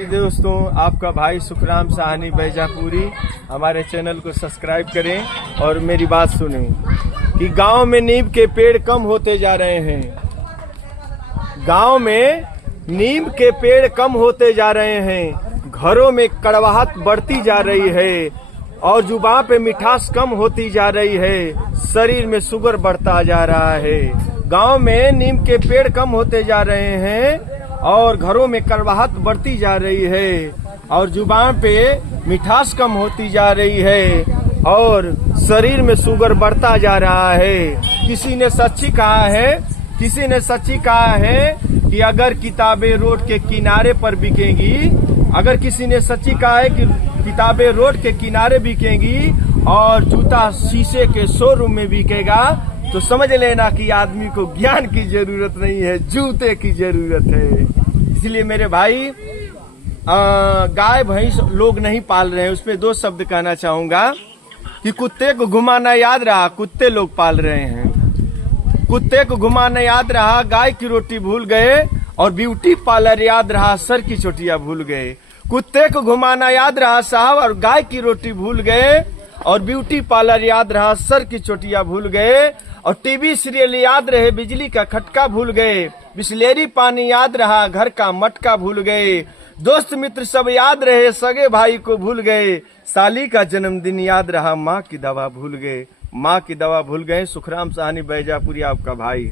ये दोस्तों, आपका भाई सुखराम साहनी बैजापुरी। हमारे चैनल को सब्सक्राइब करें और मेरी बात सुनें कि गांव में नीम के पेड़ कम होते जा रहे हैं। गांव में नीम के पेड़ कम होते जा रहे हैं। घरों में कड़वाहट बढ़ती जा रही है और जुबान पे मिठास कम होती जा रही है। शरीर में शुगर बढ़ता जा रहा है। गांव में नीम के पेड़ कम होते जा रहे हैं और घरों में कड़वाहट बढ़ती जा रही है और जुबान पे मिठास कम होती जा रही है और शरीर में शुगर बढ़ता जा रहा है। किसी ने सच्ची कहा है कि अगर किताबें रोड के किनारे पर बिकेंगी, अगर किसी ने सच्ची कहा है कि किताबें रोड के किनारे बिकेंगी और जूता शीशे के शोरूम में बिकेगा, तो समझ लेना कि आदमी को ज्ञान की जरूरत नहीं है, जूते की जरूरत है। इसलिए मेरे भाई, गाय भैंस लोग नहीं पाल रहे हैं, उसपे दो शब्द कहना चाहूंगा कि कुत्ते को घुमाना याद रहा, कुत्ते लोग पाल रहे हैं। कुत्ते को घुमाना याद रहा, गाय की रोटी भूल गए और ब्यूटी पार्लर याद रहा, सर की चोटियां भूल गए। कुत्ते को घुमाना याद रहा साहब और गाय की रोटी भूल गए और ब्यूटी पार्लर याद रहा, सर की चोटियां भूल गए और टीवी सीरियल याद रहे, बिजली का खटका भूल गए। बिस्लेरी पानी याद रहा, घर का मटका भूल गए। दोस्त मित्र सब याद रहे, सगे भाई को भूल गए। साली का जन्मदिन याद रहा, माँ की दवा भूल गए। माँ की दवा भूल गए। सुखराम साहनी बैजापुरी आपका भाई।